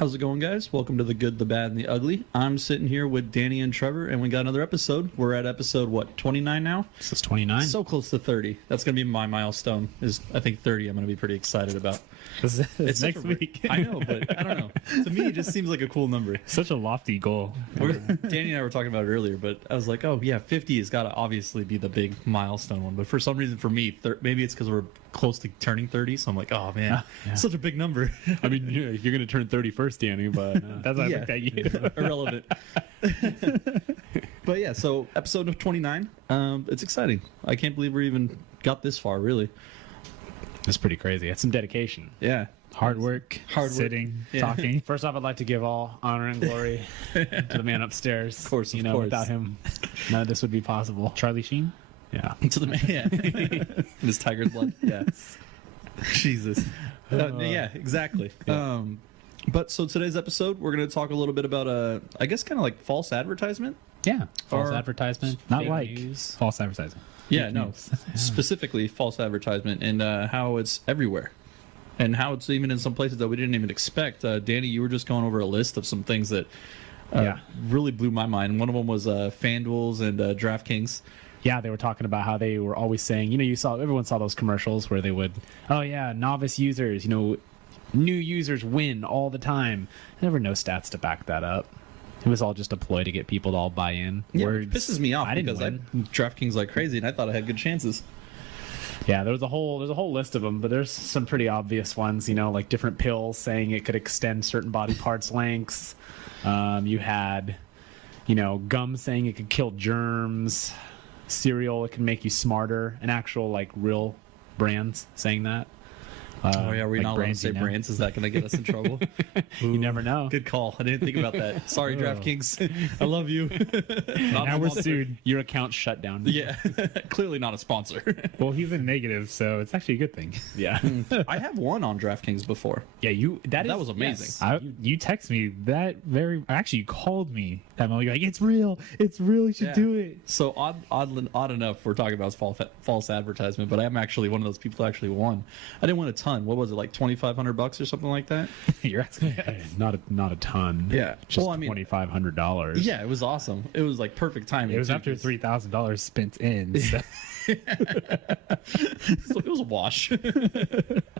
How's it going, guys? Welcome to The Good, the Bad, and the Ugly. I'm sitting here with Danny and Trevor, and we got another episode. We're at episode, 29 now? This is 29. So close to 30. That's going to be my milestone, is I think 30 I'm going to be pretty excited about. It's next week. I know, but I don't know. To me, it just seems like a cool number. Such a lofty goal. Danny and I were talking about it earlier, but I was like, oh, yeah, 50 has got to obviously be the big milestone one. But for some reason, for me, maybe it's because we're close to turning 30, so I'm like, oh, man, such a big number. I mean, you're going to turn 30 first, Danny, but that's not like that year. Irrelevant. But yeah, so episode of 29. It's exciting. I can't believe we even got this far, really. It's pretty crazy. It's some dedication. Yeah. Hard work, sitting, talking. First off, I'd like to give all honor and glory to the man upstairs. Of course, without him, none of this would be possible. Charlie Sheen? Yeah. To the man, yeah. His tiger's blood. Yeah. Jesus. Yeah, exactly. Yeah. But so today's episode, we're going to talk a little bit about, I guess, kind of like false advertisement. Yeah. False advertisement. Not like news. False advertisement. Yeah, no. Specifically false advertisement and how it's everywhere. And how it's even in some places that we didn't even expect. Danny, you were just going over a list of some things that really blew my mind. One of them was FanDuel's and DraftKings. Yeah, they were talking about how they were always saying, everyone saw those commercials where they would, novice users, new users win all the time. There were no stats to back that up. It was all just a ploy to get people to all buy in. Yeah, it pisses me off because I DraftKings like crazy and I thought I had good chances. Yeah, there's a whole list of them, but there's some pretty obvious ones, like different pills saying it could extend certain body parts lengths. You had, gum saying it could kill germs. Cereal, it can make you smarter. And actual, real brands saying that. Are we not allowed to say brands? Is that going to get us in trouble? You never know. Good call. I didn't think about that. Sorry, DraftKings. I love you. Now we're sued. Your account's shut down. Yeah. Clearly not a sponsor. Well, he's in negative, so it's actually a good thing. Yeah. I have won on DraftKings before. Yeah, that was amazing. Yes. You text me that actually, you called me. I'm like, it's real. It's real. You should do it. So odd enough, we're talking about false advertisement, but I'm actually one of those people who actually won. I didn't win a ton. What was it, like $2,500 or something like that? You're asking not a ton. Yeah, just $2,500. Yeah, it was awesome. It was like perfect timing. It was after $3,000 spent in. So. So it was a wash.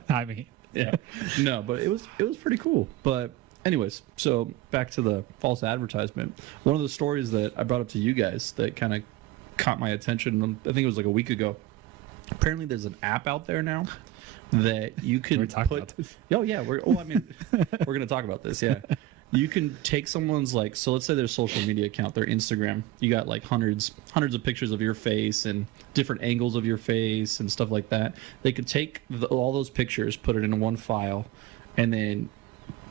I mean, yeah, no, but it was pretty cool. But anyways, so back to the false advertisement. One of the stories that I brought up to you guys that kind of caught my attention, I think it was like a week ago. Apparently, there's an app out there now that you can about this. Oh yeah, we're going to talk about this. Yeah, you can take someone's so let's say their social media account, their Instagram. You got like hundreds of pictures of your face and different angles of your face and stuff like that. They could take all those pictures, put it in one file, and then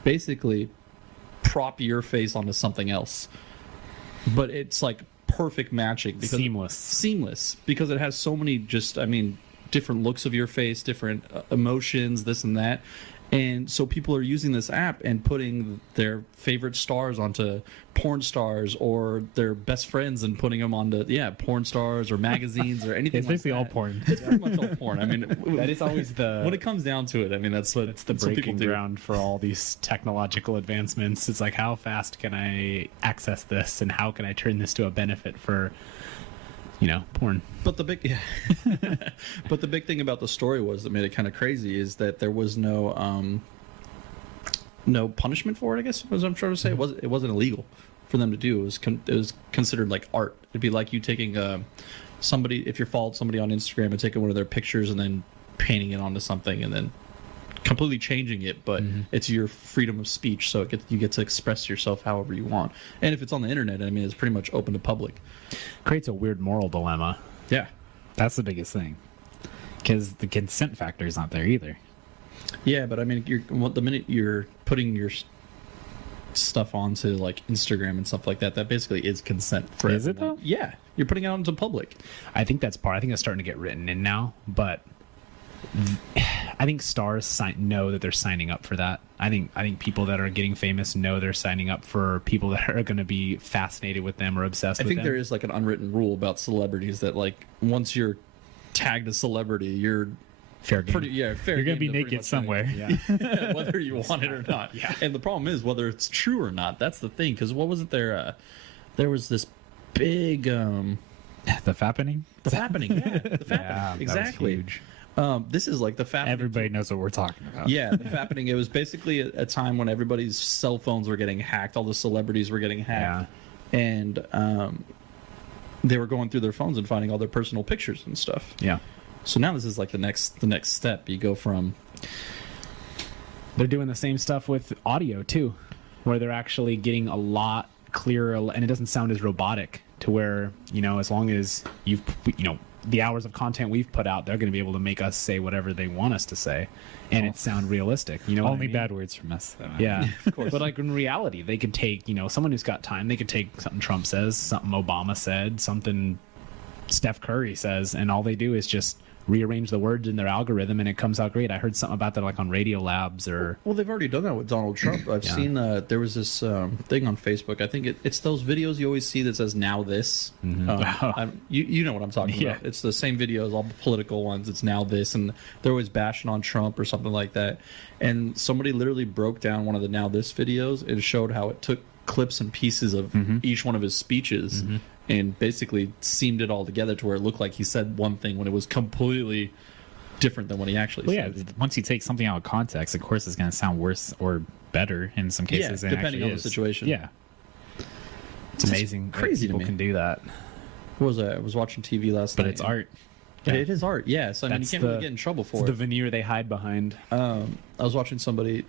basically prop your face onto something else. But it's like perfect matching because seamless because it has so many different looks of your face, different emotions, this and that. And so people are using this app and putting their favorite stars onto porn stars or their best friends and putting them onto porn stars or magazines or anything. It's basically all porn. It's pretty much all porn. I mean, that is always when it comes down to it. I mean, it's the breaking ground for all these technological advancements. It's like, how fast can I access this, and how can I turn this to a benefit for porn. But the big thing about the story was that made it kind of crazy is that there was no punishment for it, I guess, as I'm trying to say. It wasn't illegal for them to do. It was considered like art. It'd be like you taking if you followed somebody on Instagram and taking one of their pictures and then painting it onto something and then completely changing it, but it's your freedom of speech, so you get to express yourself however you want. And if it's on the internet, I mean, it's pretty much open to public. Creates a weird moral dilemma. Yeah, that's the biggest thing, because the consent factor is not there either. Yeah, but I mean, the minute you're putting your stuff onto like Instagram and stuff like that, that basically is consent for is everyone. It though? Yeah, you're putting it out into public. I think that's starting to get written in now, but I think stars know that they're signing up for that. I think people that are getting famous know they're signing up for people that are going to be fascinated with them or obsessed with them. I think there is like an unwritten rule about celebrities that like once you're tagged a celebrity, you're Fair game. Fair. You're gonna be game to pretty naked much somewhere. Yeah. whether you want it or not. Yeah. And the problem is whether it's true or not. That's the thing. Because what was it there? There was this big The fappening. the fappening. Yeah, the fappening. Yeah, that was exactly. huge. This is like the fappening. Everybody knows what we're talking about. Yeah, the fappening. It was basically a time when everybody's cell phones were getting hacked. All the celebrities were getting hacked, and they were going through their phones and finding all their personal pictures and stuff. Yeah. So now this is like the next step. You go from They're doing the same stuff with audio too, where they're actually getting a lot clearer, and it doesn't sound as robotic. To where, as long as you've, the hours of content we've put out, they're going to be able to make us say whatever they want us to say, and it sound realistic. What Only I mean? bad words from us, though. Yeah, of course. But like in reality, they could take, someone who's got time. They could take something Trump says, something Obama said, something Steph Curry says, and all they do is just rearrange the words in their algorithm, and it comes out great. I heard something about that like on Radio Labs or. Well, they've already done that with Donald Trump. I've seen there was this thing on Facebook. I think it's those videos you always see that says "Now this." You know what I'm talking about. It's the same videos, all political ones. It's "Now this," and they're always bashing on Trump or something like that. And somebody literally broke down one of the "Now this" videos and showed how it took clips and pieces of each one of his speeches. And basically seamed it all together to where it looked like he said one thing when it was completely different than what he actually said. Yeah, once you take something out of context, of course, it's going to sound worse or better in some cases. Yeah, than depending on the situation. Yeah, It's amazing. Crazy that people to me. can do that. What was I was watching TV last night. but it's art. Yeah. It is art. Yes, I mean you That's can't really get in trouble for The it. veneer they hide behind. I was watching something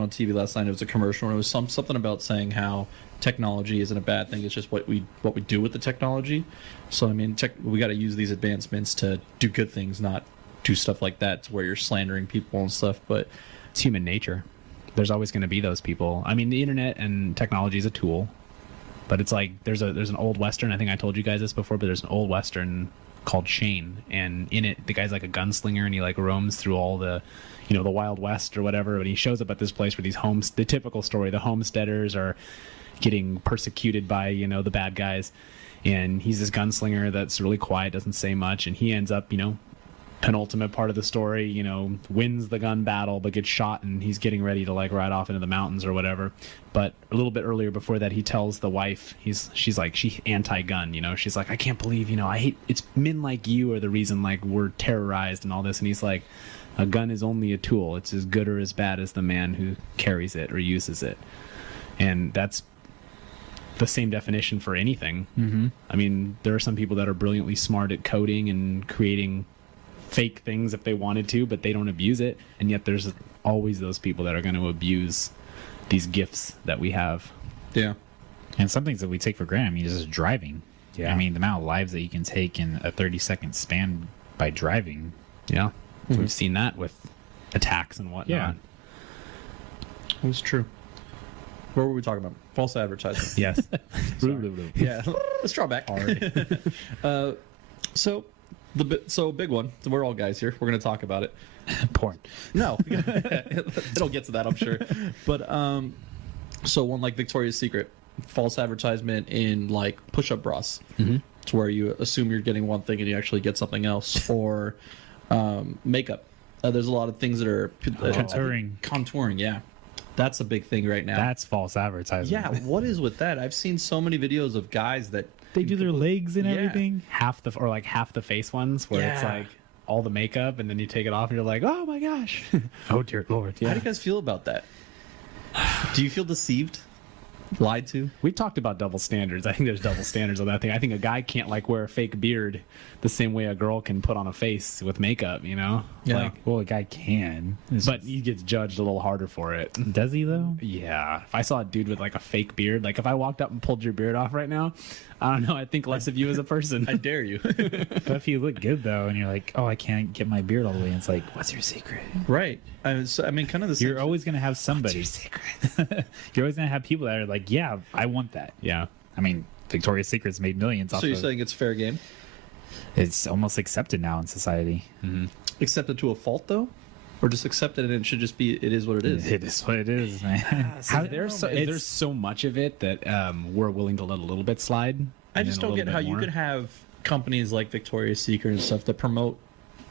on TV last night. It was a commercial, and it was something about saying how technology isn't a bad thing. It's just what we do with the technology. So I mean, we got to use these advancements to do good things, not do stuff like that to where you're slandering people and stuff. But It's human nature. There's always going to be those people. I mean, the internet and technology is a tool, but it's like there's an old Western. I think I told you guys this before, but there's an old Western called Shane, and in it, the guy's like a gunslinger, and he like roams through all the, the Wild West or whatever. But he shows up at this place where the typical story, the homesteaders are getting persecuted by the bad guys, and he's this gunslinger that's really quiet, doesn't say much, and he ends up penultimate part of the story, wins the gun battle but gets shot, and he's getting ready to like ride off into the mountains or whatever. But a little bit earlier before that, he tells the wife, she's anti-gun, she's like, I can't believe, I hate, it's men like you are the reason like we're terrorized and all this. And he's like, a gun is only a tool. It's as good or as bad as the man who carries it or uses it. And that's the same definition for anything. I mean, there are some people that are brilliantly smart at coding and creating fake things if they wanted to, but they don't abuse it. And yet there's always those people that are going to abuse these gifts that we have. yeah, And some things that we take for granted. I mean, just driving. Yeah. I mean, the amount of lives that you can take in a 30-second span by driving. Yeah. We've seen that with attacks and whatnot. Yeah. it's true. What were we talking about? False advertising. Yes. Yeah, let's draw back. So big one. So we're all guys here. We're going to talk about it. Porn. No, it'll get to that, I'm sure. But so one like Victoria's Secret, false advertisement in like push-up bras, to where you assume you're getting one thing and you actually get something else, or makeup. There's a lot of things that are Contouring. Contouring, yeah, that's a big thing right now. That's false advertising. Yeah, what is with that? I've seen so many videos of guys that They do their legs and Yeah. everything. half the face ones where it's Yeah. like all the makeup, and then you take it off and you're like, oh my gosh. Oh, dear Lord. How do you guys feel about that? Do you feel deceived? Lied to? We talked about double standards. I think there's double standards on that thing. I think a guy can't like wear a fake beard the same way a girl can put on a face with makeup, Yeah. Like, Well, a guy can. but he gets judged a little harder for it. Does he, though? Yeah. If I saw a dude with like a fake beard, like if I walked up and pulled your beard off right now, I don't know, I think less of you as a person. I dare you. But if you look good, though, and you're like, oh, I can't get my beard all the way, and it's like, what's your secret? Right. I mean, kind of the same. You're always going to have somebody. secret? You're always going to have people that are like, yeah, I want that. Yeah. I mean, Victoria's Secret's made millions off So you're of saying it's fair game? It's almost accepted now in society. Accepted to a fault, though? Or just accepted and it should just be, it is what it is? It is what it is, man. There's so much of it that we're willing to let a little bit slide. I and just then a don't get little how bit you more. could have companies like Victoria's Secret and stuff that promote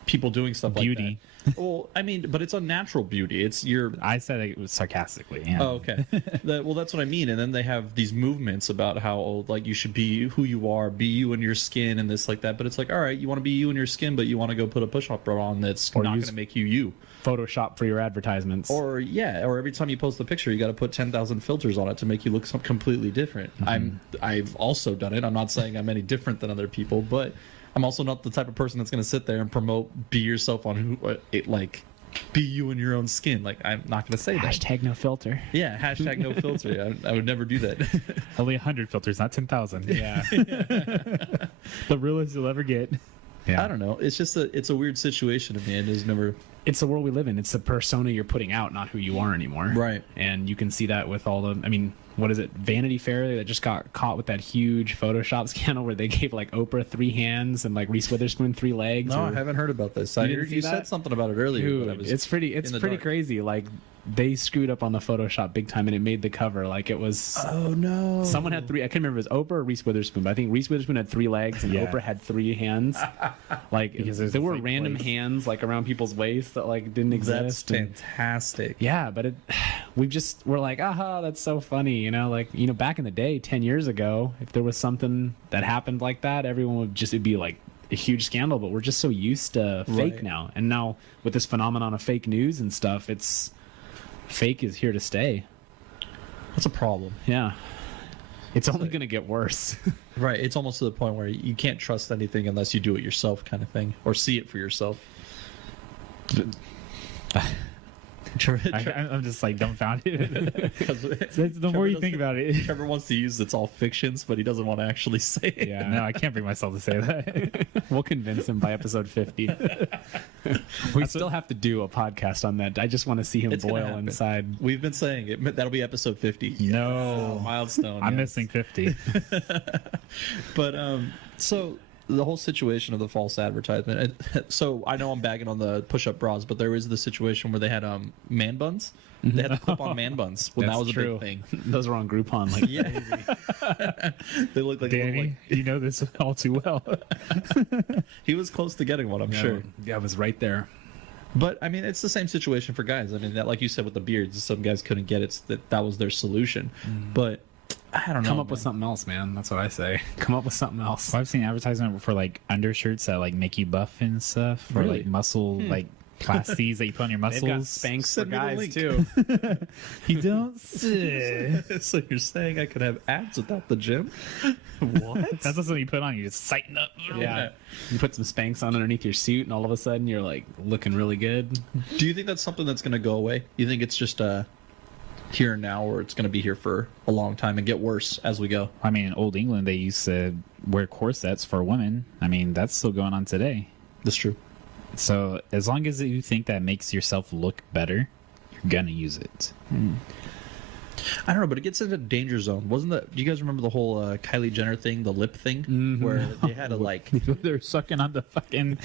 people doing stuff Beauty. like that. Well, I mean, but it's unnatural beauty. It's your. I said it was sarcastically. Yeah. Oh, okay. Well, that's what I mean. And then they have these movements about how like you should be who you are, be you in your skin, and this like that. But it's like, all right, you want to be you in your skin, but you want to go put a push-up bra on that's Or not going use- to make you you. Photoshop for your advertisements. Or every time you post a picture, you got to put 10,000 filters on it to make you look completely different. I've also done it. I'm not saying I'm any different than other people, but I'm also not the type of person that's going to sit there and promote be yourself on be you in your own skin. Like, I'm not going to say that. Hashtag no filter. Yeah, hashtag no filter. I would never do that. Only 100 filters, not 10,000. Yeah. The realest you'll ever get. Yeah. I don't know. It's just it's a weird situation in the end. Is never It's the world we live in. It's the persona you're putting out, not who you are anymore. Right. And you can see that with all the, I mean, what is it? Vanity Fair that just got caught with that huge Photoshop scandal where they gave like Oprah 3 hands and like Reese Witherspoon 3 legs. No, I haven't heard about this. I didn't heard see you that? said something about it earlier. Dude, but I was it's pretty in the dark. crazy. Like they screwed up on the Photoshop big time and it made the cover. Like it was Oh no! someone had 3. I can't remember if it was Oprah or Reese Witherspoon, but I think Reese Witherspoon had 3 legs and Yeah. Oprah had 3 hands. Like Because there's there the were fake random legs. hands like around people's waists that like didn't That's exist. and- fantastic. yeah, but we're like, aha, that's so funny, you know, like, you know, back in the day, 10 years ago, if there was something that happened like that, everyone would just, it'd be like a huge scandal, but we're just so used to fake Right. now. And now with this phenomenon of fake news and stuff, it's fake is here to stay. That's a problem. Yeah. It's only going to get worse. Right. It's almost to the point where you can't trust anything unless you do it yourself, kind of thing, or see it for yourself. I'm just like dumbfounded. Trevor The more you think about it. Trevor wants to use it's all fictions, but he doesn't want to actually say it. Yeah. No, I can't bring myself to say that. We'll convince him by episode 50. We still have to do a podcast on that. I just want to see him It's gonna boil happen. inside. We've been saying it. That'll be episode 50. No. Milestone. I'm yes. missing 50. But so the whole situation of the false advertisement. So I know I'm bagging on the push-up bras, but there was the situation where they had man buns. They had to clip on man buns when that That's was a true. big thing. Those were on Groupon. Like, Yeah, they looked like, Danny, you know this all too well. he was close to getting one. I'm sure. Yeah, it was right there. But I mean, it's the same situation for guys. I mean, that like you said with the beards, some guys couldn't get it. That was their solution. But I don't know. Come up with man. something else, man. That's what I say. Come up with something else. I've seen advertisement for like undershirts that like make you buff and stuff, or Really? like muscle like plasties that you put on your They've got muscles. Spanx for Send me the guys link. too. You don't say. So you're saying I could have abs without the gym? What? That's not something you put on. You just tighten up. Yeah, you put some Spanx on underneath your suit, and all of a sudden you're like looking really good. Do you think that's something that's going to go away? You think it's just here and now, or it's going to be here for a long time and get worse as we go? I mean, in Old England, they used to wear corsets for women. I mean, that's still going on today. That's true. So as long as you think that makes yourself look better, you're gonna use it. I don't know, but it gets into danger zone. Wasn't that? Do you guys remember the whole Kylie Jenner thing, the lip thing, where they had to like? They're sucking on the fucking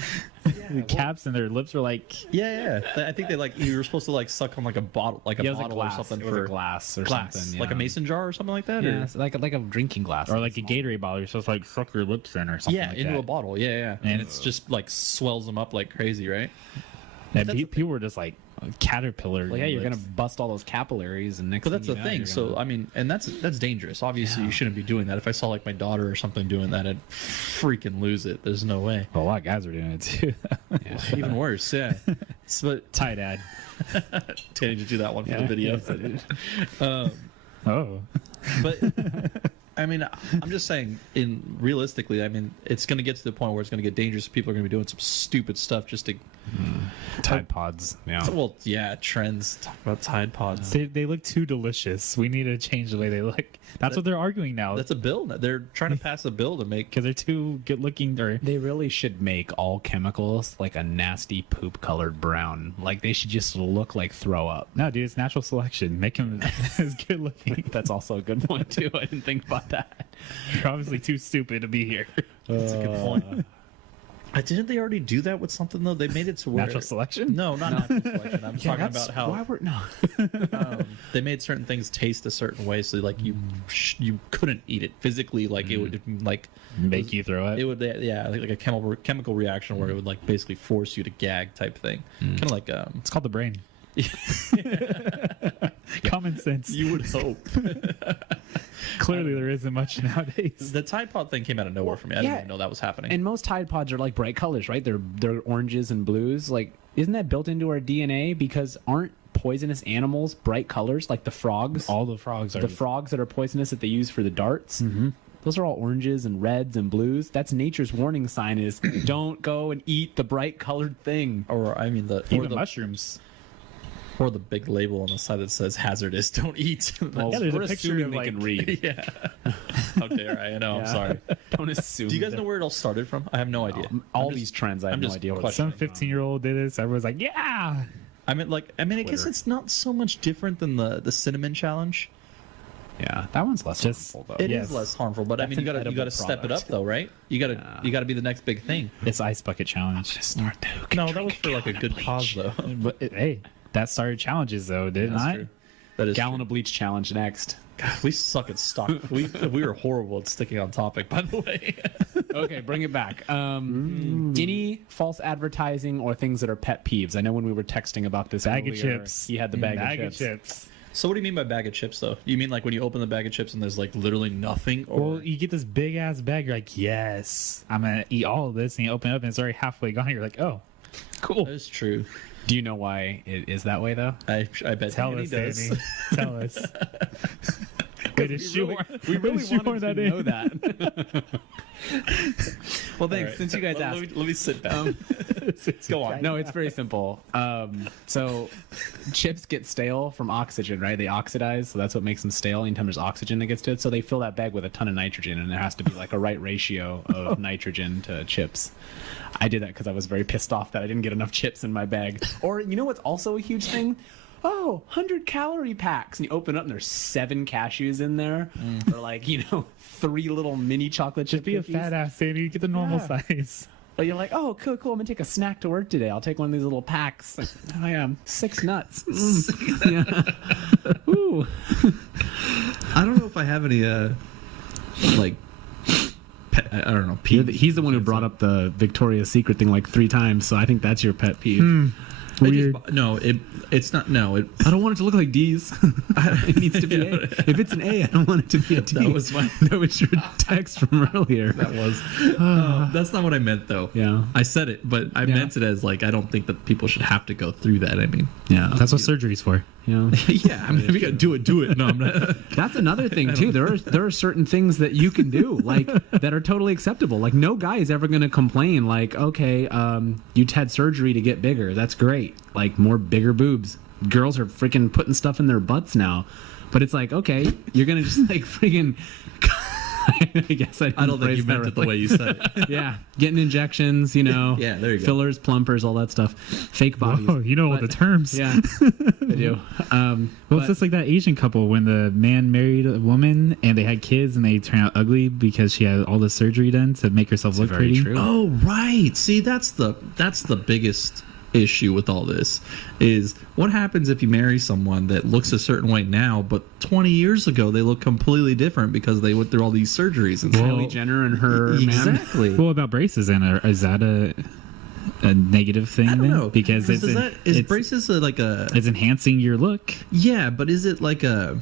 caps, and their lips were like. Yeah. I think they like you were supposed to like suck on like a bottle, like a Yeah, it was a bottle or glass. something It was for a glass or glass, something, like a yeah. mason jar or something like that. Yeah, Or? it's like a drinking glass, Or like a Gatorade bottle, you're supposed to like suck your lips in or something Yeah, like into that. a bottle. Yeah. And it's just like swells them up like crazy, right? And That's the people were just like caterpillar. Well, yeah, you're lips. gonna bust all those capillaries, and next. But that's thing the you know, thing. you're So gonna- I mean, and that's dangerous. Obviously, you shouldn't be doing that. If I saw like my daughter or something doing that, I'd freaking lose it. There's no way. Well, a lot of guys were doing it too. yeah. Even worse, yeah. But Tie dad. Danny did do that one for the Yeah, video. yes, I did. Oh. But I mean, I'm just saying. Realistically, I mean, it's going to get to the point where it's going to get dangerous. People are going to be doing some stupid stuff just to. Tide Pods. Yeah. Well, yeah, trends. Talk about Tide Pods. They look too delicious. We need to change the way they look. That's what they're arguing now. That's a bill. They're trying to pass a bill to make. Because they're too good looking. Or They really should make all chemicals like a nasty poop colored brown. Like they should just look like throw up. no, dude, it's natural selection. Make them as good looking. That's also a good point too. I didn't think about that. You're obviously too stupid to be here. That's a good point. Didn't they already do that with something though? They made it to where Natural selection? No, not natural selection. I'm talking about how why we're no. they made certain things taste a certain way, so like you couldn't eat it physically. Like it would like Make you throw up? it would like a chemical reaction where it would like basically force you to gag type thing. Kind of like It's called the brain. Common sense. you would hope. Clearly, there isn't much nowadays. The Tide Pod thing came out of nowhere for me. I didn't even know that was happening. And most Tide Pods are like bright colors, right? They're oranges and blues. Like, isn't that built into our DNA? Because aren't poisonous animals bright colors, like the frogs? All the frogs are. The frogs that are poisonous that they use for the darts. Mm-hmm. Those are all oranges and reds and blues. That's nature's warning sign: is don't go and eat the bright colored thing. Or I mean Even mushrooms. or the big label on the side that says hazardous. Don't eat. Well, Yeah, there's we're a picture assuming of, they like- can read. Yeah. How dare I? know. I'm Yeah. sorry. Don't assume. Do you guys know where it all started from? I have no idea. all I'm just- these trends? I have I'm no just idea what. questioning. Some 15-year-old did this. Everyone's like, yeah. I mean, I guess Twitter. it's not so much different than the cinnamon challenge. Yeah, that one's less Just- harmful though. It is Yes. less harmful, but I That's mean, you an gotta edible step it product. up though, right? You gotta be the next big thing. It's ice bucket challenge. Start the who can No, that drink was for like a gallon good of cause bleach. though. But hey, that started challenges though, didn't That's I? true. That is Gallon of bleach challenge next. true. We suck at stock. We were horrible at sticking on topic, by the way. Okay, bring it back. Any false advertising or things that are pet peeves? I know when we were texting about this Bag of earlier, chips. He had the bag of chips. So what do you mean by bag of chips though? You mean like when you open the bag of chips and there's like literally nothing? Or Well, you get this big ass bag. You're like, yes, I'm gonna eat all of this, and you open it up, and it's already halfway gone. You're like, oh, cool. that is true. Do you know why it is that way though? I bet Tell Andy us, does. Danny. Tell us. Way to shoehorn that in. know that. Well, thanks. All right. Since you guys Let asked. me sit down. Go on. No, it's very simple. So chips get stale from oxygen, right? They oxidize, so that's what makes them stale. Anytime there's oxygen that gets to it, so they fill that bag with a ton of nitrogen, and there has to be like a right ratio of nitrogen to chips. I did that because I was very pissed off that I didn't get enough chips in my bag. Or you know what's also a huge thing? Oh, 100-calorie packs. And you open up and there's 7 cashews in there. Or like, 3 little mini chocolate chip Be a cookies. fat ass, Danny. Get the normal Yeah. size. But you're like, oh, cool. I'm going to take a snack to work today. I'll take one of these little packs. I am 6 nuts. Yeah. Ooh. I don't know if I have any like I don't know. He's the one who brought up the Victoria's Secret thing like 3 times, so I think that's your pet peeve. Weird. It's not. No, it. I don't want it to look like D's. It needs to be A. If it's an A, I don't want it to be a D. That was my. That was your text from earlier. That was. That's not what I meant though. Yeah. I said it, but I meant it as like I don't think that people should have to go through that. I mean, Yeah. That's what surgery's for. Yeah. yeah. I mean, if you gotta do it. No, I'm not. That's another thing too. There are certain things that you can do like that are totally acceptable. Like no guy is ever going to complain like, okay, you had surgery to get bigger. That's great. Like more bigger boobs. Girls are freaking putting stuff in their butts now. But it's like, okay, you're going to just like freaking I guess I don't think you meant it the way you said it. Yeah, getting injections, Yeah, there you go. fillers, plumpers, all that stuff. Fake bodies. Oh, you know all the But- terms. Yeah, I do. Well, But- it's just like that Asian couple when the man married a woman and they had kids and they turned out ugly because she had all the surgery done to make herself look very pretty. true. Oh right. See, that's the biggest issue with all this is what happens if you marry someone that looks a certain way now, but 20 years ago they look completely different because they went through all these surgeries and Kylie Jenner and her man. exactly. What about braces? And is that a negative thing I don't then? know Because is it's braces like a it's enhancing your look. yeah, but is it like a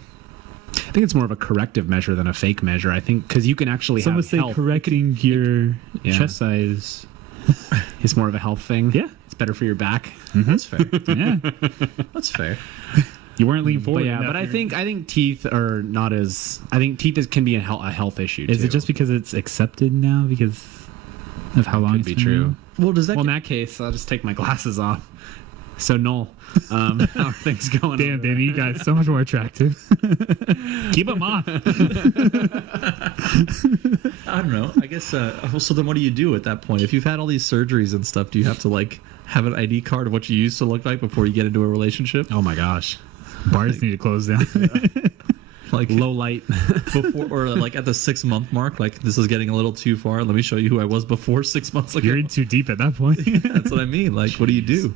I think it's more of a corrective measure than a fake measure. I think because you can actually Some have would say health. correcting your Yeah. chest size. It's more of a health thing. Yeah. It's better for your back. that's fair. Yeah, That's fair. you weren't leaning forward. But yeah, enough. but I think teeth are not as. I think can be a health issue. Is too. it just because it's accepted now because of how long Could it's be been true. around? Well, does that Well, in that case, I'll just take my glasses off. So Noel, how are things going? Damn, over Danny, you guys so much more attractive. Keep them off. I don't know. I guess so then what do you do at that point? If you've had all these surgeries and stuff, do you have to like have an ID card of what you used to look like before you get into a relationship? there? Oh my gosh. Bars need to close down. like Low light. before, or like at the 6-month mark, like this is getting a little too far. Let me show you who I was before 6 months ago. You're in too deep at that point. That's what I mean. Like, what do you do?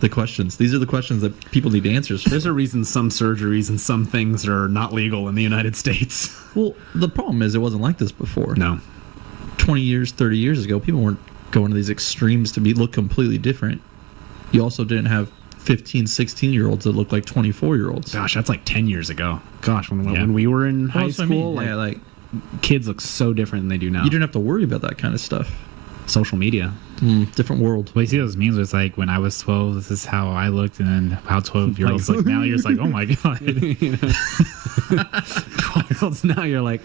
The questions. These are the questions that people need answers for. There's a reason some surgeries and some things are not legal in the United States. Well, the problem is it wasn't like this before. No. 20 years, 30 years ago, people weren't going to these extremes to look completely different. You also didn't have 15, 16-year-olds that looked like 24-year-olds. Gosh, that's like 10 years ago. Gosh, when we were in high Well, that's what I mean. school, Yeah, like kids look so different than they do now. you didn't have to worry about that kind of stuff. Social media. Different world. Well, you see those memes where it's like, when I was 12, this is how I looked, and then how 12-year-olds look now. You're just like, oh my god. 12-year-olds now, you're like,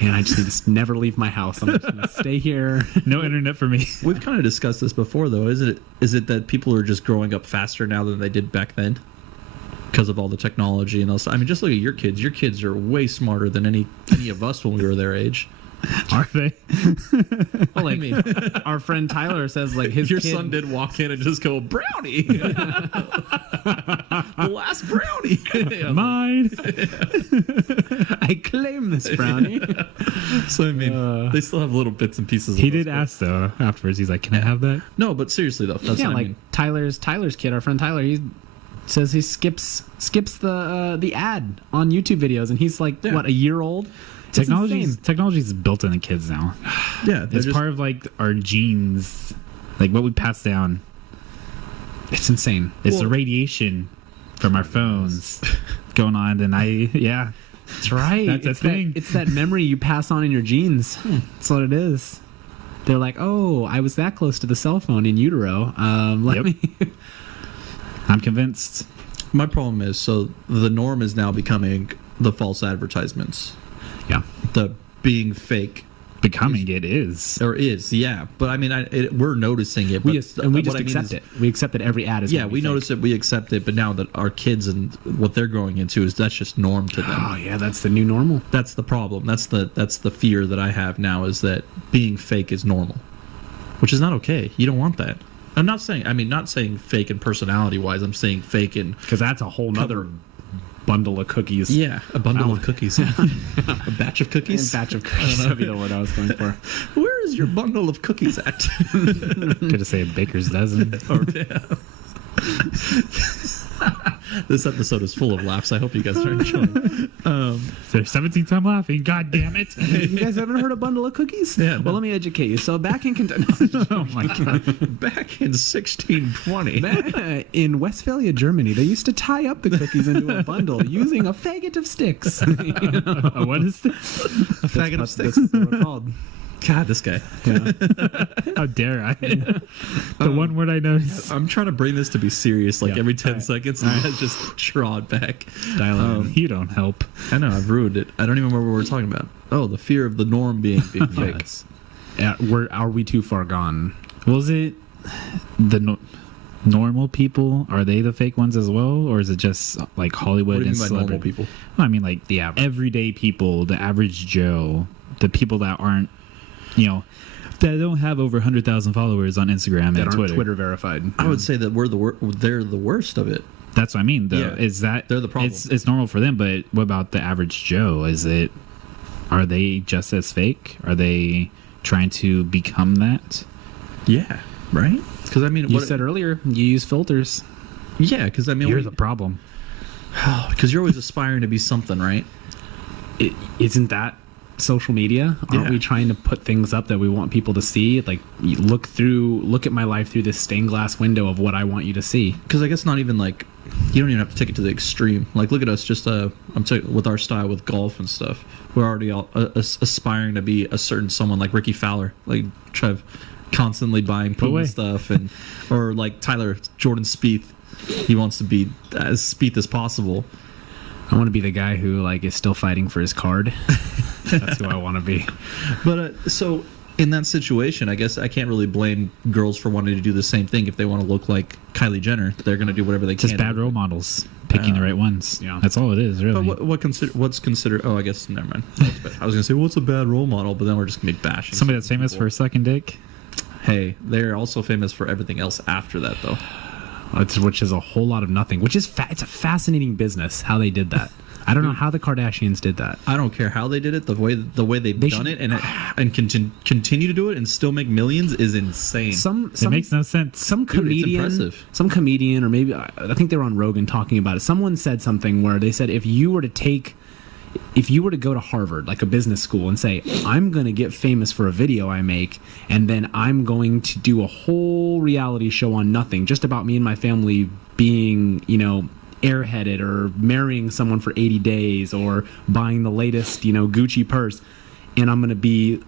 man, I just need to never leave my house. I'm just going to stay here. No internet for me. We've kind of discussed this before, though. Is it that people are just growing up faster now than they did back then because of all the technology and all? I mean, just look at your kids. Your kids are way smarter than any of us when we were their age. Are they? Well, like, I mean, our friend Tyler says, like, his your kid, son did walk in and just go, brownie. The last brownie. Yeah, Mine. I claim this brownie. So I mean, they still have little bits and pieces. He of did those, ask though afterwards. He's like, "Can I have that?" No, but seriously though, that's Yeah, what like I mean. Tyler's kid, our friend Tyler, he says he skips the ad on YouTube videos, and he's like, Yeah. what, a year old? It's Technology's insane. built into kids now. Yeah, It's part of like our genes, like what we pass down. It's insane. It's the Well- radiation from our phones going on, and That's right. That's a it's thing. It's that memory you pass on in your genes. That's what it is. They're like, oh, I was that close to the cell phone in utero. Let Yep. me. I'm convinced. My problem is, so the norm is now becoming the false advertisements, Yeah. the being fake. Becoming it is. Or is, yeah. But I mean, we're noticing it. We But just, and we what just I mean accept is- it. We accept that every ad is. Yeah, gonna be we fake. notice it. We accept it. But now that our kids and what they're going into is that's just norm to them. Oh yeah, that's the new normal. That's the problem. That's the fear that I have now, is that being fake is normal, which is not okay. You don't want that. I'm not saying. I mean, not saying fake and personality wise. I'm saying fake and Because that's a whole nother bundle of cookies. yeah, a bundle Oh. of cookies, a batch of A cookies. batch of cookies. That'd be the word I was going for. Where is your bundle of cookies at? Could have say a baker's dozen. Or, yeah. This episode is full of laughs. I hope you guys are enjoying. There's 17th time laughing. God damn it! You guys haven't heard a bundle of cookies? Yeah, Well, no. let me educate you. So back in Kentucky, Oh my god! Back in 1620. in Westphalia, Germany, they used to tie up the cookies into a bundle using a faggot of sticks. What is this? A faggot of sticks. That's what they were called. God, this guy. Yeah. How dare I? The one word I know is I'm trying to bring this to be serious, like Yeah. every 10 Alright. seconds, and I just draw it back. Dial it in. you don't help. I know, I've ruined it. I don't even remember what we're talking about. Oh, the fear of the norm being fake. Yes. Yeah, are we too far gone? Was it the normal people? Are they the fake ones as well, or is it just like Hollywood What do you and mean by normal celebrity people? Well, I mean, like The average. everyday people, the average Joe, the people that aren't, that don't have over 100,000 followers on Instagram That and aren't Twitter. verified. I would say that they're the worst of it. That's what I mean. Though, Yeah, is that they're the problem. It's normal for them, but what about the average Joe? Are they just as fake? Are they trying to become that? Yeah, right? Because I mean, You said earlier you use filters. yeah, because I mean, You're the problem. because you're always aspiring to be something, right? Isn't that social media? Aren't Yeah. we trying to put things up that we want people to see? Like, you look at my life through this stained glass window of what I want you to see. Because I guess not even like, you don't even have to take it to the extreme. Like, look at us, just with our style with golf and stuff. We're already all aspiring to be a certain someone like Ricky Fowler, like Trev, constantly buying Puma way. stuff, and or like Tyler Jordan Spieth. He wants to be as Spieth as possible. I want to be the guy who is still fighting for his card. That's who I want to be. But so in that situation, I guess I can't really blame girls for wanting to do the same thing. If they want to look like Kylie Jenner, they're going to do whatever they Just can. bad role models. Picking the right ones. Yeah. That's all it is, really. But what's considered? Oh, I guess never mind. I was gonna say what's a bad role model, but then we're just gonna be bashing Somebody that's famous for sucking dick. Hey, they're also famous for everything else after that, though. Which is a whole lot of nothing. Which is it's a fascinating business how they did that. I don't know how the Kardashians did that. I don't care how they did it. The way they've done it and continue to do it and still make millions is insane. It makes no sense. Some Dude, it's comedian, impressive. or maybe I think they were on Rogan talking about it. Someone said something where they said if you were to go to Harvard, like a business school, and say, I'm going to get famous for a video I make, and then I'm going to do a whole reality show on nothing, just about me and my family being, airheaded or marrying someone for 80 days or buying the latest, Gucci purse, and I'm going to be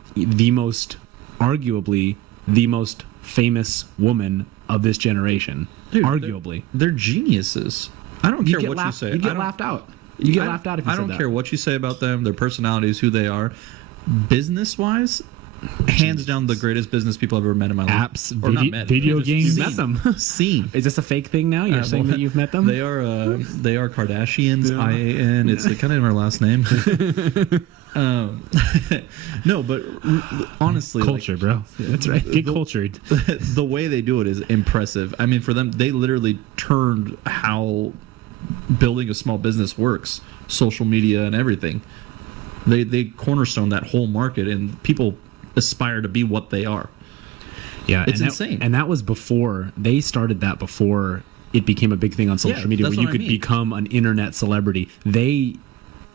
arguably the most famous woman of this generation. Dude, arguably. They're geniuses. I don't care what you say. You get laughed out. You get laughed out if you I said don't that. care what you say about them, their personalities, who they are. Business-wise, hands down the greatest business people I've ever met in my life. Apps, not met. video Just games. You met them. Seen. Is this a fake thing now? You're saying that you've met them? They are Kardashians. Yeah. IAN. It's kind of our last name. No, but honestly, culture, bro. That's right. Get cultured. The way they do it is impressive. I mean, for them, they literally turned how building a small business works, social media and everything. They cornerstone that whole market, and people aspire to be what they are. Yeah, it's insane. And that was before they started that. Before it became a big thing on social media, where you could become an internet celebrity. They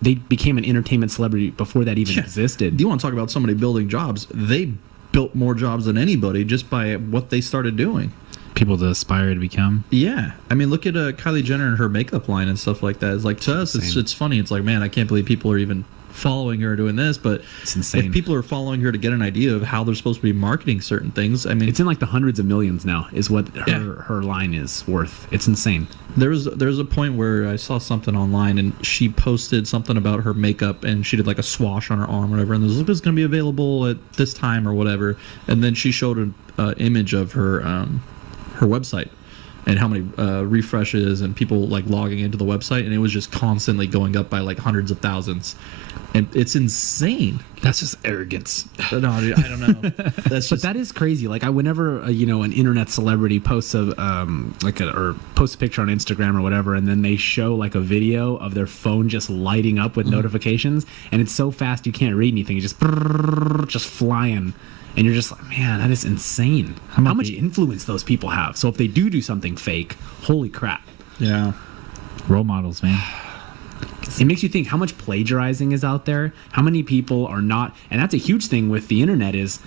became an entertainment celebrity before that even existed. Do you want to talk about somebody building jobs? They built more jobs than anybody just by what they started doing. People to aspire to become. Yeah, I mean, look at Kylie Jenner and her makeup line and stuff like that. It's like, to us, it's funny. It's like, man, I can't believe people are even following her doing this, but it's insane. If people are following her to get an idea of how they're supposed to be marketing certain things, I mean, it's in like the hundreds of millions now is what her line is worth. It's insane. There's a point where I saw something online and she posted something about her makeup and she did like a swash on her arm or whatever, and this is going to be available at this time or whatever, and then she showed an image of her website and how many refreshes and people like logging into the website, and it was just constantly going up by like hundreds of thousands. And it's insane. That's just arrogance. No, dude, I don't know. But that is crazy. Like, whenever an internet celebrity posts or posts a picture on Instagram or whatever, and then they show like a video of their phone just lighting up with notifications, and it's so fast you can't read anything. It's just flying. And you're just like, man, that is insane. How much influence those people have. So if they do something fake, holy crap. Yeah. Role models, man. It makes you think how much plagiarizing is out there, how many people are not, and that's a huge thing with the internet is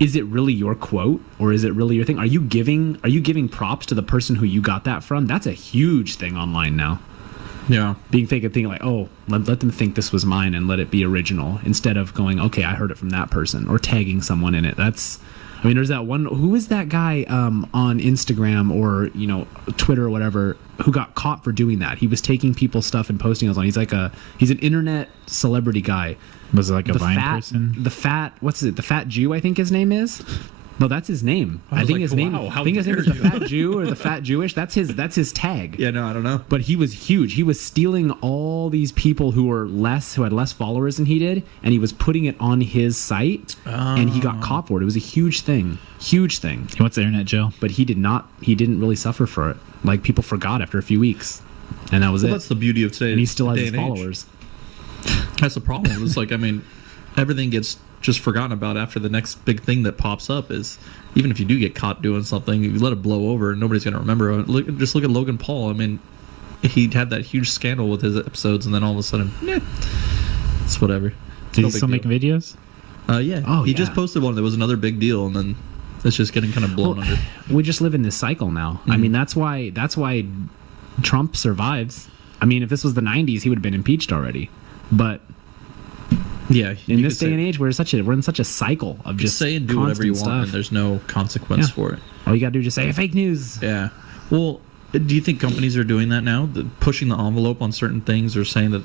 it really your quote or is it really your thing? Are you giving props to the person who you got that from? That's a huge thing online now. Yeah. Being fake and thinking like, oh, let them think this was mine and let it be original, instead of going, okay, I heard it from that person, or tagging someone in it. There's that one, who is that guy on Instagram or, Twitter or whatever, who got caught for doing that. He was taking people's stuff and posting it on. He's an internet celebrity guy. Was it like a Vine person? The Fat Jew, I think his name is. No, that's his name. I think his name is the Fat Jew or the Fat Jewish. That's his tag. Yeah, no, I don't know. But he was huge. He was stealing all these people who had less followers than he did, and he was putting it on his site, and he got caught for it. It was a huge thing. Huge thing. He went to internet jail. But he didn't really suffer for it. Like, people forgot after a few weeks. And that was it. That's the beauty of today. And he still has his followers. That's the problem. It's like, everything gets just forgotten about after the next big thing that pops up. Is even if you do get caught doing something, you let it blow over and nobody's going to remember. Just look at Logan Paul. He had that huge scandal with his episodes, and then all of a sudden, it's whatever. Did he still make videos? Yeah. Oh, he just posted one that was another big deal, and then it's just getting kind of blown under. We just live in this cycle now. Mm-hmm. That's why Trump survives. If this was the 90s, he would have been impeached already. But yeah, in this day and age, we're in such a cycle of just say and do whatever you want, stuff. and there's no consequence for it. All you gotta do is just say fake news. Yeah. Well, do you think companies are doing that now, pushing the envelope on certain things, or saying that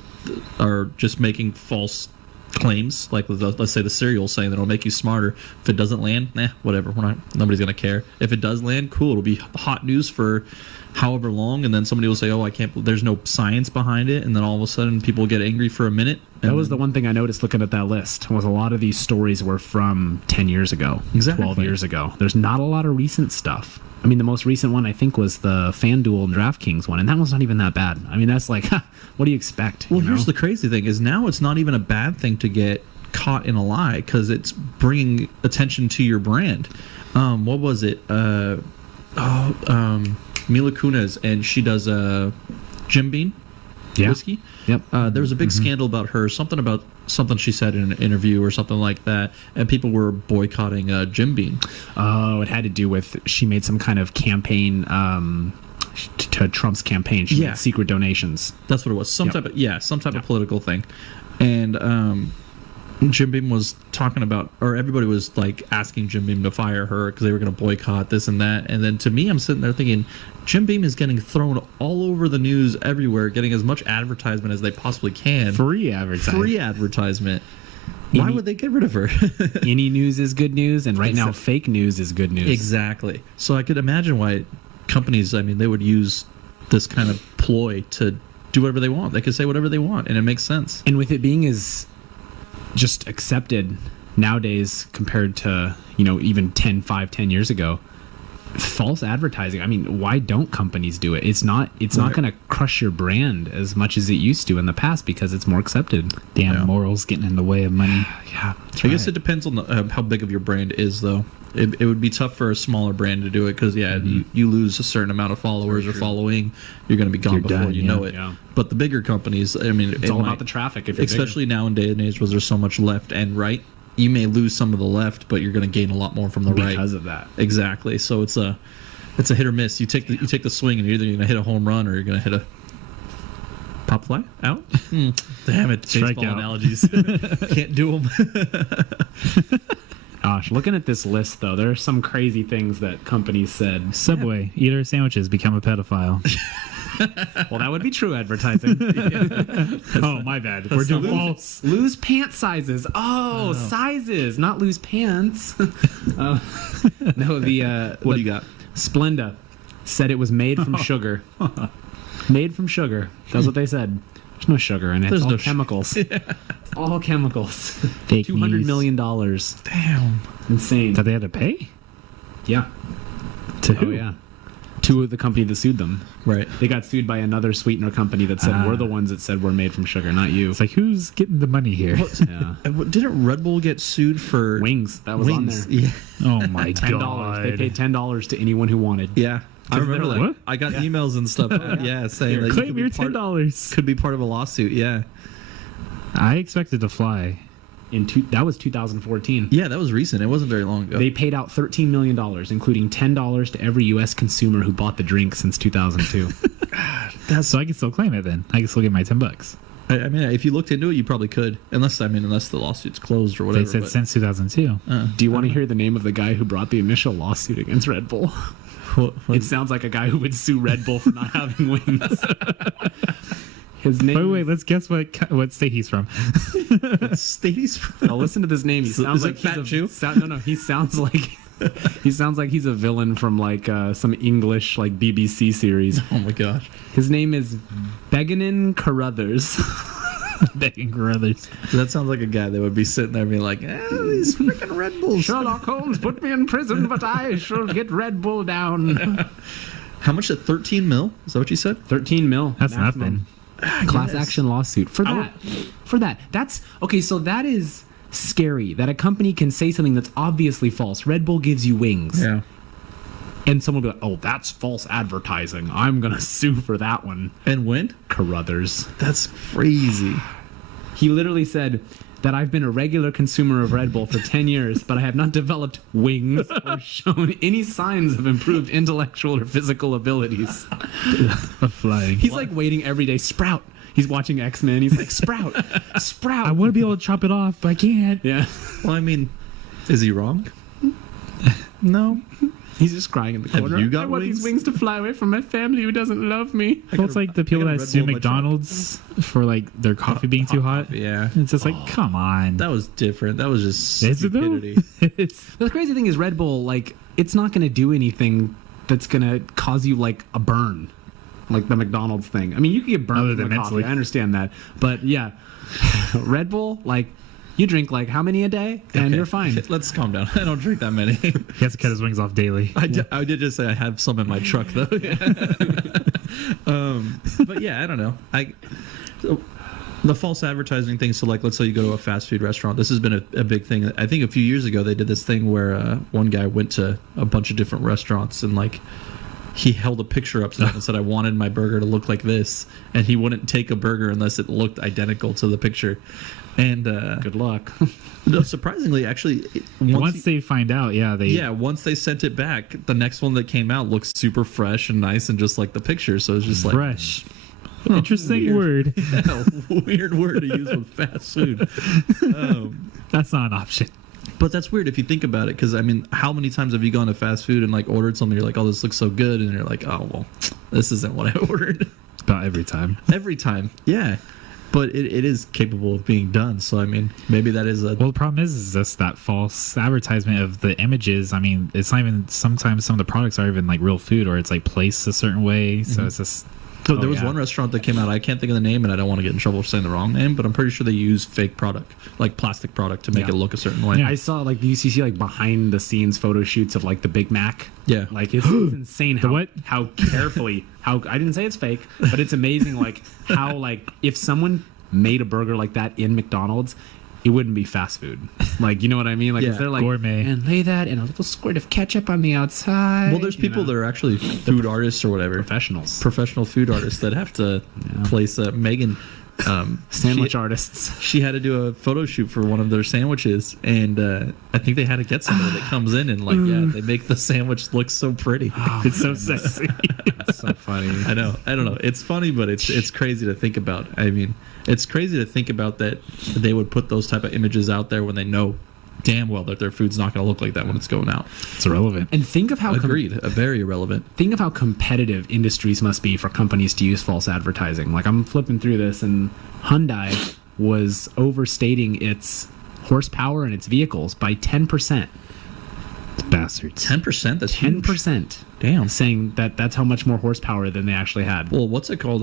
are just making false claims? Like, let's say the cereal saying that it'll make you smarter. If it doesn't land, whatever. Nobody's gonna care. If it does land, cool. It'll be hot news for however long, and then somebody will say, oh, I can't, there's no science behind it, and then all of a sudden people get angry for a minute. That was the one thing I noticed looking at that list, was a lot of these stories were from 10 years ago, exactly. 12 years ago. There's not a lot of recent stuff. I mean, the most recent one I think was the FanDuel and DraftKings one, and that one's not even that bad. I mean, that's like, what do you expect? Well, here's the crazy thing: is now it's not even a bad thing to get caught in a lie because it's bringing attention to your brand. What was it? Mila Kunis, and she does Jim Beam whiskey. Yep. There was a big scandal about her. Something she said in an interview or something like that, and people were boycotting Jim Beam. Oh, it had to do with she made some kind of campaign to Trump's campaign. She made secret donations. That's what it was. Some type of political thing, and Jim Beam was talking about, or everybody was like asking Jim Beam to fire her because they were going to boycott this and that. And then to me, I'm sitting there thinking, Jim Beam is getting thrown all over the news everywhere, getting as much advertisement as they possibly can. Free advertisement. Why would they get rid of her? Any news is good news, and right now fake news is good news. Exactly. So I could imagine why companies, I mean, they would use this kind of ploy to do whatever they want. They could say whatever they want, and it makes sense. And with it being as just accepted nowadays compared to, even 10 years ago, false advertising, I mean, why don't companies do it? It's not going to crush your brand as much as it used to in the past because it's more accepted. Damn, morals getting in the way of money. Yeah, I guess it depends on how big of your brand is, though. It would be tough for a smaller brand to do it because, you lose a certain amount of followers or following, you're going to be gone before you know it. Yeah. But the bigger companies, I mean, it's all about the traffic. If you're especially now in day and age, where there's so much left and right, you may lose some of the left, but you're going to gain a lot more from the right because of that. Exactly. So it's a hit or miss. You take the swing, and you're either going to hit a home run or you're going to hit a pop fly out. Damn it! Baseball analogies can't do them. Gosh, looking at this list, though, there are some crazy things that companies said. Subway, eat our sandwiches, become a pedophile. Well, that would be true advertising. Oh, my bad. We're doing false. Lose pant sizes. Oh, sizes, not lose pants. No, what do you got? Splenda said it was made from sugar. Made from sugar. That's what they said. There's no sugar in it. There's all chemicals. All chemicals. Fake $200 news. million. Damn. Insane. That they had to pay? Yeah. To who? Oh, yeah. To the company that sued them. Right. They got sued by another sweetener company that said, we're the ones that said we're made from sugar, not you. It's like, who's getting the money here? Yeah. Didn't Red Bull get sued for wings? That was wings? on there. Yeah. Oh, my $10. God. They paid $10 to anyone who wanted. Yeah. I remember that. What? I got emails and stuff. Saying that Claim your $10. Could be part of a lawsuit. Yeah. I expected to fly. That was 2014. Yeah, that was recent. It wasn't very long ago. They paid out $13 million, including $10 to every U.S. consumer who bought the drink since 2002. So I can still claim it then. I can still get my $10. I mean, if you looked into it, you probably could. Unless the lawsuit's closed or whatever. They said since 2002. Do you want to hear the name of the guy who brought the initial lawsuit against Red Bull? What? It sounds like a guy who would sue Red Bull for not having wings. His name. Wait, let's guess what state he's from. What state he's from? I'll listen to this name. He sounds like Fat Jew. No, he sounds like he's a villain from like some English like BBC series. Oh my gosh. His name is Beganin Carruthers. Begging Carruthers. That sounds like a guy that would be sitting there being like, these freaking Red Bulls. Sherlock Holmes put me in prison, but I shall get Red Bull down. How much? At 13 mil? Is that what you said? 13 mil. That's nothing. Class action lawsuit for that. That's okay. So that is scary that a company can say something that's obviously false. Red Bull gives you wings. Yeah. And someone will be like, oh, that's false advertising. I'm going to sue for that one. And when? Carruthers. That's crazy. He literally said that I've been a regular consumer of Red Bull for 10 years, but I have not developed wings or shown any signs of improved intellectual or physical abilities. Of flying. He's like waiting every day. Sprout. He's watching X-Men. He's like, Sprout. Sprout. I want to be able to chop it off, but I can't. Yeah. Well, I mean, is he wrong? No. He's just crying in the corner. You got I want these wings to fly away from my family who doesn't love me. Well, it's like the people I got that Red sue Bull in my McDonald's for like their coffee being too hot. Yeah. It's just like, come on. That was different. That was just Is it though? stupidity. It's The crazy thing is Red Bull, like, it's not going to do anything that's going to cause you, like, a burn. Like the McDonald's thing. I mean, you can get burned Other from than the coffee. mentally. I understand that. But, yeah. Red Bull, like, You drink like how many a day, and Okay. you're fine. Let's calm down. I don't drink that many. He has to cut his wings off daily. I did just say I have some in my truck though. But yeah, I don't know. So the false advertising thing. So like, let's say you go to a fast food restaurant. This has been a big thing. I think a few years ago they did this thing where one guy went to a bunch of different restaurants and like he held a picture up to them and said, "I wanted my burger to look like this," and he wouldn't take a burger unless it looked identical to the picture. And Good luck. no, surprisingly, actually, Once they find out, once they sent it back, the next one that came out looks super fresh and nice and just like the picture. So it's just like fresh. Interesting word. Yeah, weird word to use with fast food. That's not an option. But that's weird if you think about it, because I mean, how many times have you gone to fast food and like ordered something? You're like, "Oh, this looks so good," and you're like, "Oh, well, this isn't what I ordered." About every time. Every time, yeah. But it is capable of being done. So I mean, maybe that is a Well, the problem is just that false advertisement of the images. I mean, it's not even, sometimes some of the products are even like real food, or it's like placed a certain way. So it's just. So there was one restaurant that came out. I can't think of the name, and I don't want to get in trouble for saying the wrong name, but I'm pretty sure they use fake product, like plastic product, to make it look a certain way. Yeah. I saw like the UCC like behind the scenes photo shoots of like the Big Mac. Yeah. Like it's insane how what? how carefully how I didn't say it's fake, but it's amazing like how like if someone made a burger like that in McDonald's, it wouldn't be fast food. Like, you know what I mean? Like, Yeah. if they're like, Gourmet. and lay that in a little squirt of ketchup on the outside. Well, there's people that are actually food artists or whatever, professionals, professional food artists that have to place Megan. sandwich artists. She had to do a photo shoot for one of their sandwiches, and I think they had to get somebody that comes in and like, they make the sandwich look so pretty. It's so sexy. That's so funny. I know. I don't know. It's funny, but it's crazy to think about. I mean, it's crazy to think about that they would put those type of images out there when they know damn well that their food's not going to look like that when it's going out. It's irrelevant. And think of how Agreed. Very irrelevant. think of how competitive industries must be for companies to use false advertising. Like I'm flipping through this, and Hyundai was overstating its horsepower and its vehicles by 10%. Bastards. 10%. That's huge. 10%. Damn. Saying that that's how much more horsepower than they actually had. Well, what's it called?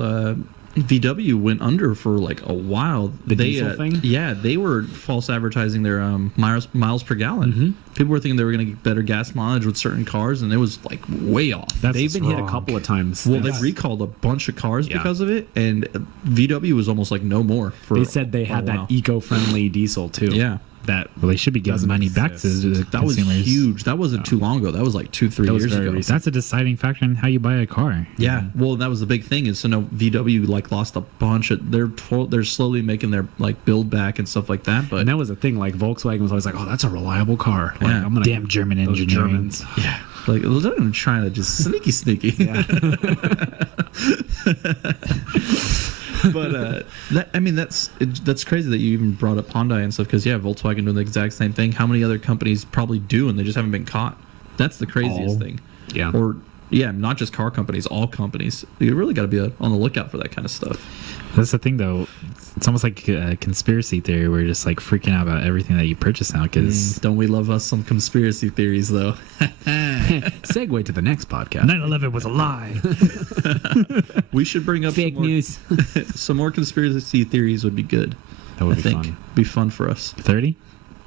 VW went under for like a while. The diesel thing? Yeah, they were false advertising their miles per gallon. Mm-hmm. People were thinking they were going to get better gas mileage with certain cars, and it was like way off. They've been hit a couple of times. Well, they recalled a bunch of cars because of it, and VW was almost like no more. They said they had that eco-friendly diesel too. Yeah. That Well, they should be giving doesn't money back to exist. the That was consumers. huge. That wasn't too long ago. That was like 2-3 That was years very ago. recent. That's a deciding factor in how you buy a car. Yeah, well, that was the big thing. Is so now VW like lost a bunch of. They're slowly making their like build back and stuff like that. But and that was the thing. Like Volkswagen was always like, "Oh, that's a reliable car." Like, Yeah. I'm gonna Damn German those engineering. Germans. yeah, like they're even trying to just sneaky. Yeah. But that's crazy that you even brought up Hyundai and stuff, because Volkswagen doing the exact same thing. How many other companies probably do, and they just haven't been caught? That's the craziest All. thing. Yeah. Or not just car companies, all companies. You really got to be on the lookout for that kind of stuff. That's the thing, though. It's almost like a conspiracy theory where you're just like freaking out about everything that you purchase now. Because Don't we love us some conspiracy theories, though? Segue to the next podcast. 9/11 was a lie. We should bring up Fake some more, news. some more conspiracy theories would be good. That would I be think fun. be fun for us. 30?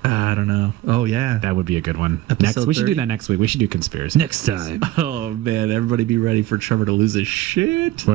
I don't know. Oh yeah. That would be a good one. Episode We should do 30? that next week. We should do conspiracy. Next time. Oh man, everybody be ready for Trevor to lose his shit.